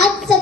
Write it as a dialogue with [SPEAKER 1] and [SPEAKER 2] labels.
[SPEAKER 1] That's a